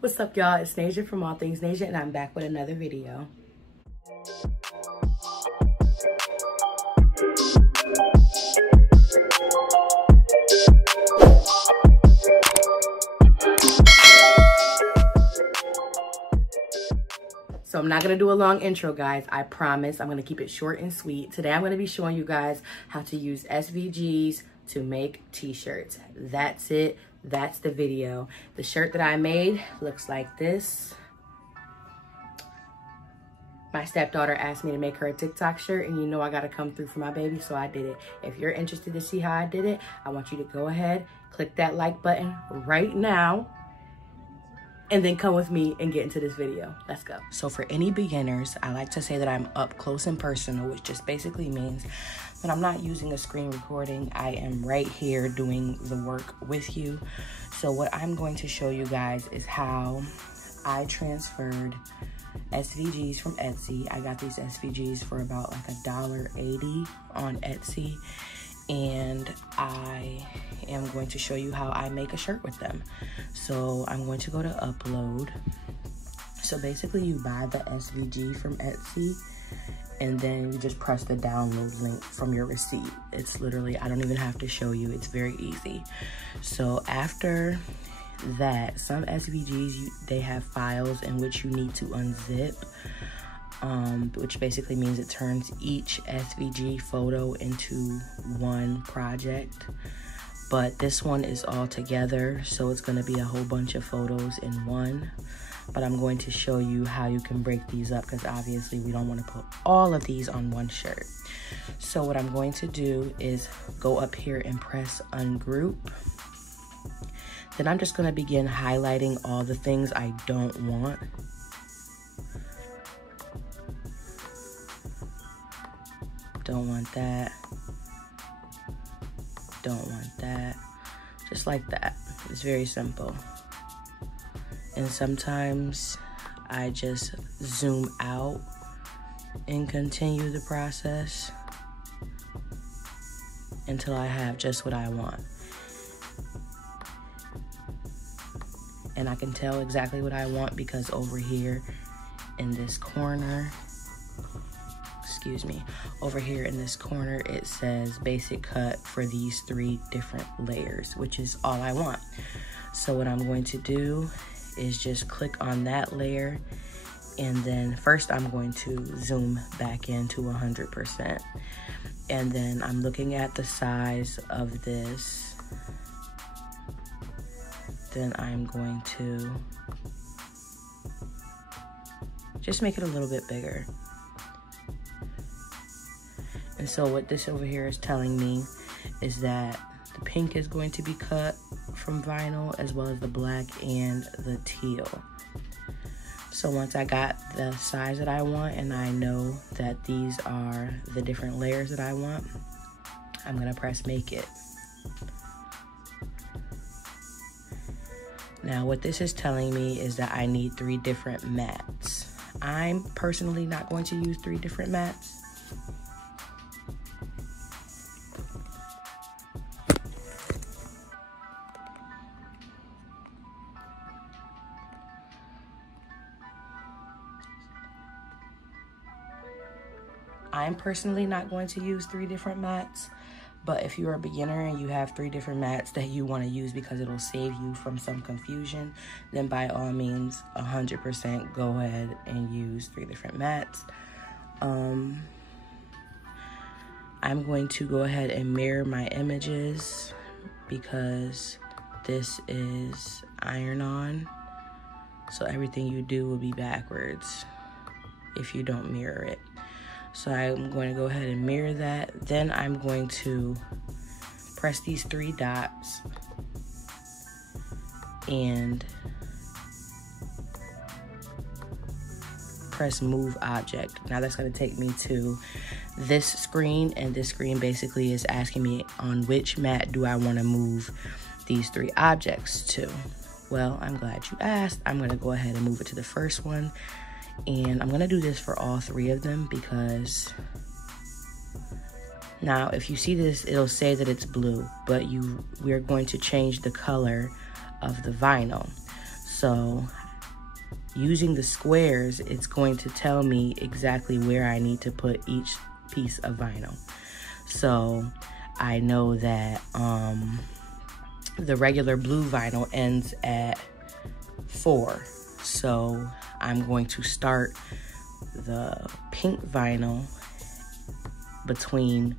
What's up, y'all? It's Nasia from All Things Nasia, and I'm back with another video. So I'm not gonna do a long intro, guys. I promise. I'm gonna keep it short and sweet. Today I'm gonna be showing you guys how to use SVGs to make t-shirts. That's it. That's the video. The shirt that I made looks like this. My stepdaughter asked me to make her a TikTok shirt, and you know I gotta come through for my baby, so I did it. If you're interested to see how I did it, I want you to go ahead, click that like button right now, and then come with me and get into this video. Let's go. So for any beginners, I like to say that I'm up close and personal, which just basically means that I'm not using a screen recording. I am right here doing the work with you. So what I'm going to show you guys is how I transferred SVGs from Etsy. I got these SVGs for about like $1.80 on Etsy. And I am going to show you how I make a shirt with them. So I'm going to go to upload. So basically you buy the SVG from Etsy and then you just press the download link from your receipt. It's literally, I don't even have to show you, it's very easy. So after that, some SVGs, they have files in which you need to unzip. Which basically means it turns each SVG photo into one project. But this one is all together, so it's gonna be a whole bunch of photos in one. But I'm going to show you how you can break these up, because obviously we don't want to put all of these on one shirt. So what I'm going to do is go up here and press ungroup. Then I'm just gonna begin highlighting all the things I don't want. Don't want that. Don't want that. Just like that. It's very simple. And sometimes I just zoom out and continue the process until I have just what I want. And I can tell exactly what I want because over here in this corner, over here in this corner, it says basic cut for these 3 different layers, which is all I want. So what I'm going to do is just click on that layer, and then first I'm going to zoom back into 100%. And then I'm looking at the size of this. Then I'm going to just make it a little bit bigger. And so what this over here is telling me is that the pink is going to be cut from vinyl, as well as the black and the teal. So once I got the size that I want and I know that these are the different layers that I want, I'm gonna press make it. Now what this is telling me is that I need 3 different mats. I'm personally not going to use 3 different mats. I'm personally not going to use 3 different mats, but if you're a beginner and you have 3 different mats that you want to use because it'll save you from some confusion, then by all means, 100% go ahead and use 3 different mats. I'm going to go ahead and mirror my images because this is iron-on, so everything you do will be backwards if you don't mirror it. So I'm going to go ahead and mirror that. Then I'm going to press these 3 dots and press move object. Now that's going to take me to this screen, and this screen basically is asking me on which mat do I want to move these 3 objects to. Well, I'm glad you asked. I'm going to go ahead and move it to the first one. And I'm gonna do this for all 3 of them because now if you see this, it'll say that it's blue, but we're going to change the color of the vinyl. So using the squares, it's going to tell me exactly where I need to put each piece of vinyl. So I know that the regular blue vinyl ends at 4. So I'm going to start the pink vinyl between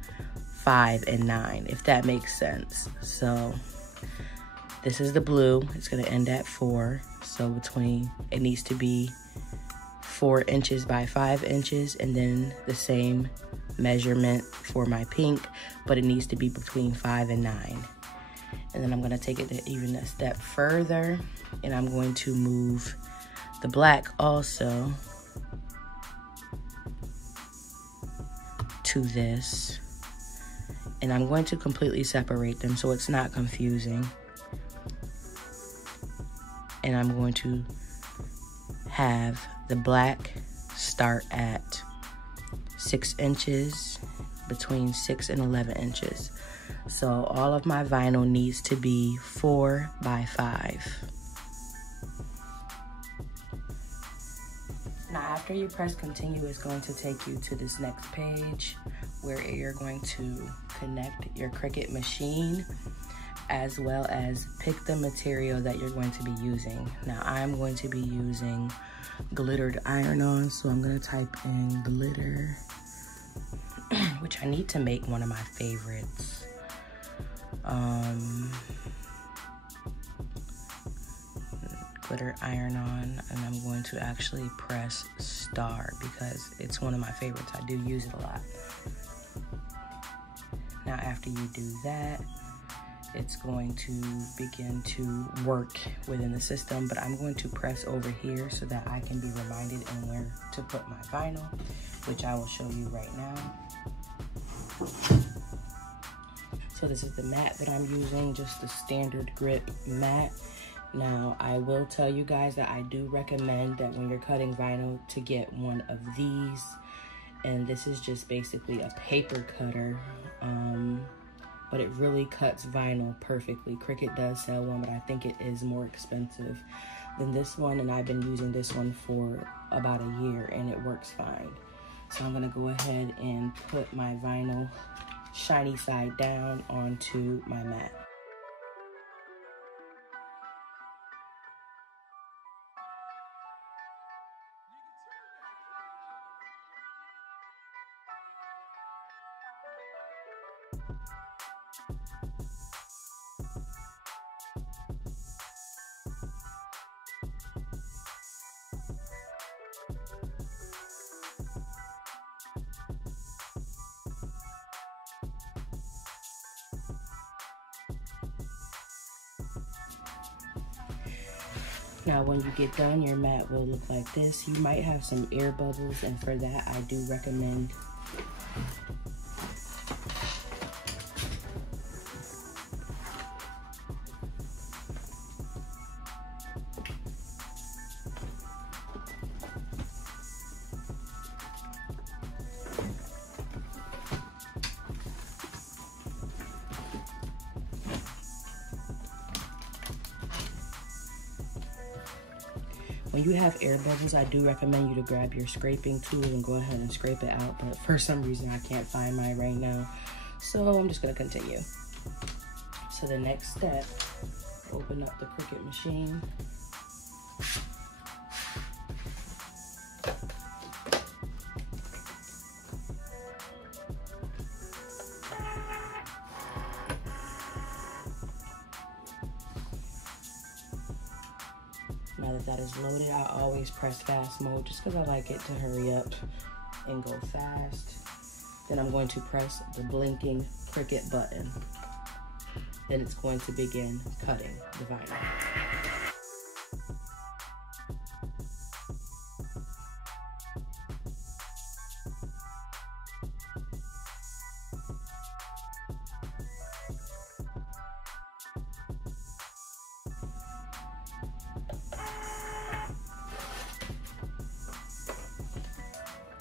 5 and 9, if that makes sense. So this is the blue, it's gonna end at 4. So it needs to be 4 inches by 5 inches, and then the same measurement for my pink, but it needs to be between 5 and 9. And then I'm gonna take it to even a step further, and I'm going to move the black also to this. And I'm going to completely separate them so it's not confusing. And I'm going to have the black start at 6 inches, between 6 and 11 inches. So all of my vinyl needs to be 4 by 5. Now after you press continue, it's going to take you to this next page where you're going to connect your Cricut machine, as well as pick the material that you're going to be using. Now I'm going to be using glittered iron-on, so I'm gonna type in glitter, which I need to make one of my favorites. Glitter iron-on, and I'm going to actually press star because it's one of my favorites. I do use it a lot. Now after you do that, it's going to begin to work within the system, but I'm going to press over here so that I can be reminded on where to put my vinyl, which I will show you right now. So this is the mat that I'm using, just the standard grip mat. Now I will tell you guys that I do recommend that when you're cutting vinyl to get one of these, and this is just basically a paper cutter, but it really cuts vinyl perfectly. Cricut does sell one, but I think it is more expensive than this one, and I've been using this one for about a year and it works fine. So I'm gonna go ahead and put my vinyl shiny side down onto my mat. Now when you get done, your mat will look like this. You might have some air bubbles, and for that I do recommend when you have air bubbles, I do recommend you to grab your scraping tool and go ahead and scrape it out, but for some reason I can't find mine right now, so I'm just gonna continue. So the next step, open up the Cricut machine. Now that that is loaded, I always press fast mode just because I like it to hurry up and go fast. Then I'm going to press the blinking Cricut button. Then it's going to begin cutting the vinyl.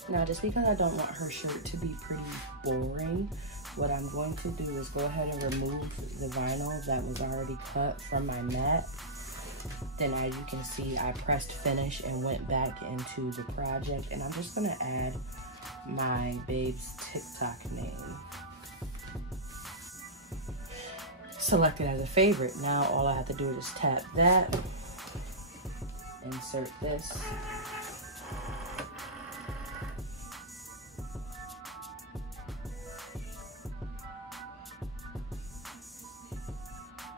Now, just because I don't want her shirt to be pretty boring, what I'm going to do is go ahead and remove the vinyl that was already cut from my mat. Then as you can see, I pressed finish and went back into the project, and I'm just gonna add my babe's TikTok name. Select it as a favorite. Now all I have to do is just tap that, insert this.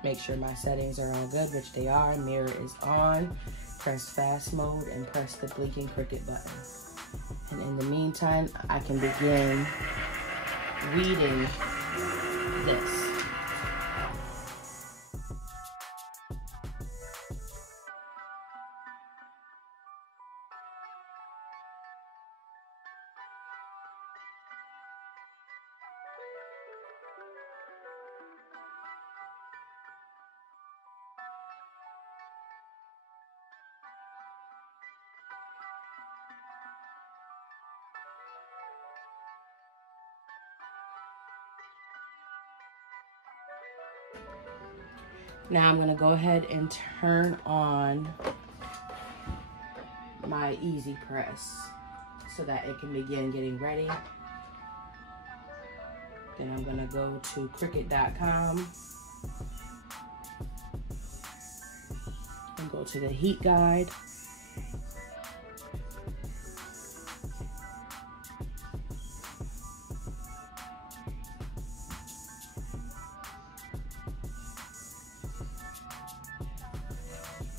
Make sure my settings are all good, which they are. Mirror is on. Press fast mode and press the blinking cricket button. And in the meantime, I can begin reading this. Now I'm gonna go ahead and turn on my easy press so that it can begin getting ready. Then I'm gonna go to Cricut.com and go to the heat guide.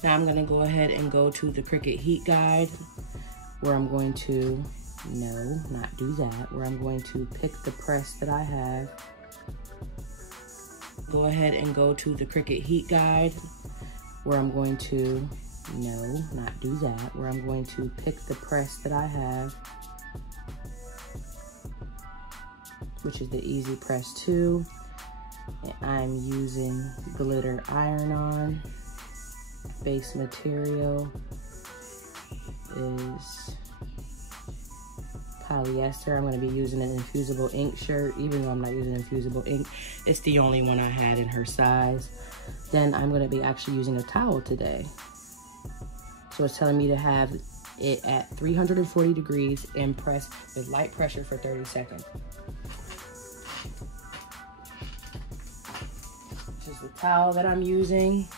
Now I'm gonna go ahead and go to the Cricut heat guide where I'm going to, no, not do that, where I'm going to pick the press that I have. Go ahead and go to the Cricut heat guide where I'm going to, no, not do that, where I'm going to pick the press that I have, which is the Easy Press 2. And I'm using glitter iron-on. Base material is polyester. I'm going to be using an infusible ink shirt, even though I'm not using infusible ink. It's the only one I had in her size. Then I'm going to be actually using a towel today. So it's telling me to have it at 340 degrees and press with light pressure for 30 seconds. This is the towel that I'm using.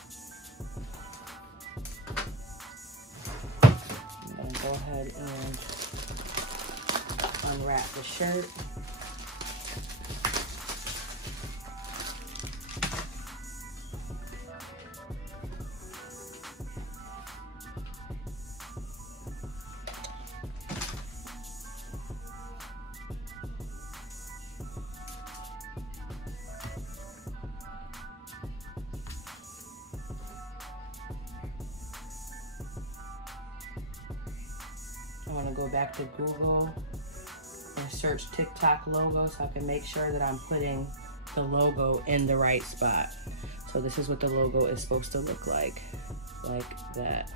Go ahead and unwrap the shirt. I want to go back to Google and search TikTok logo so I can make sure that I'm putting the logo in the right spot. So this is what the logo is supposed to look like that.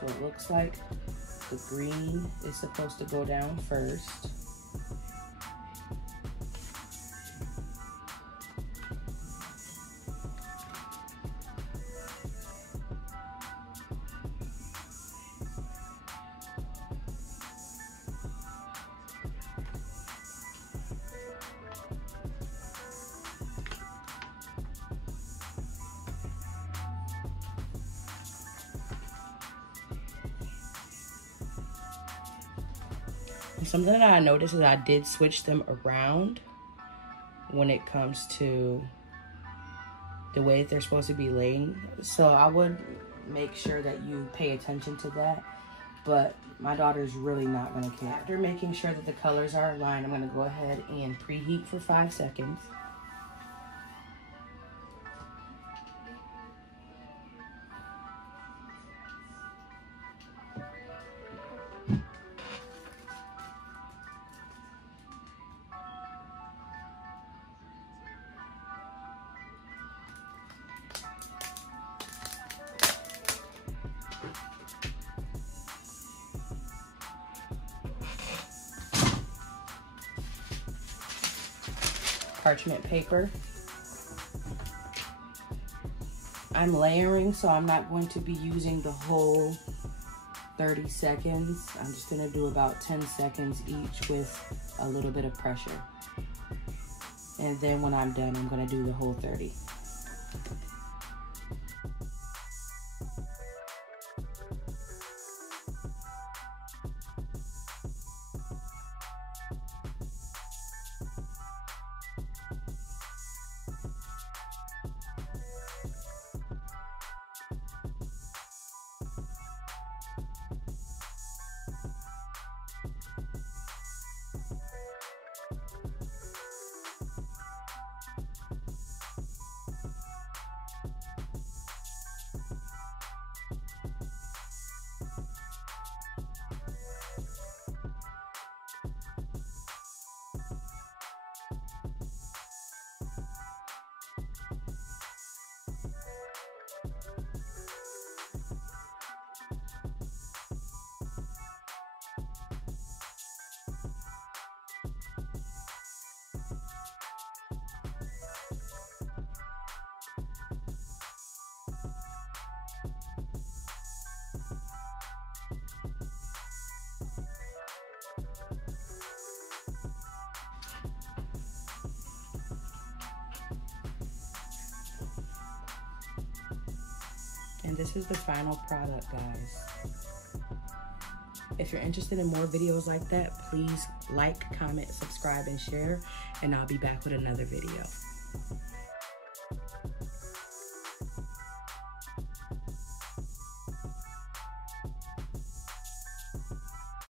So it looks like the green is supposed to go down first. Something that I noticed is I did switch them around when it comes to the way that they're supposed to be laying. So I would make sure that you pay attention to that. But my daughter's really not gonna care. After making sure that the colors are aligned, I'm gonna go ahead and preheat for 5 seconds. parchment paper. I'm layering, so I'm not going to be using the whole 30 seconds. I'm just gonna do about 10 seconds each with a little bit of pressure. And then when I'm done, I'm gonna do the whole 30. And this is the final product, guys. If you're interested in more videos like that, please like, comment, subscribe, and share, and I'll be back with another video.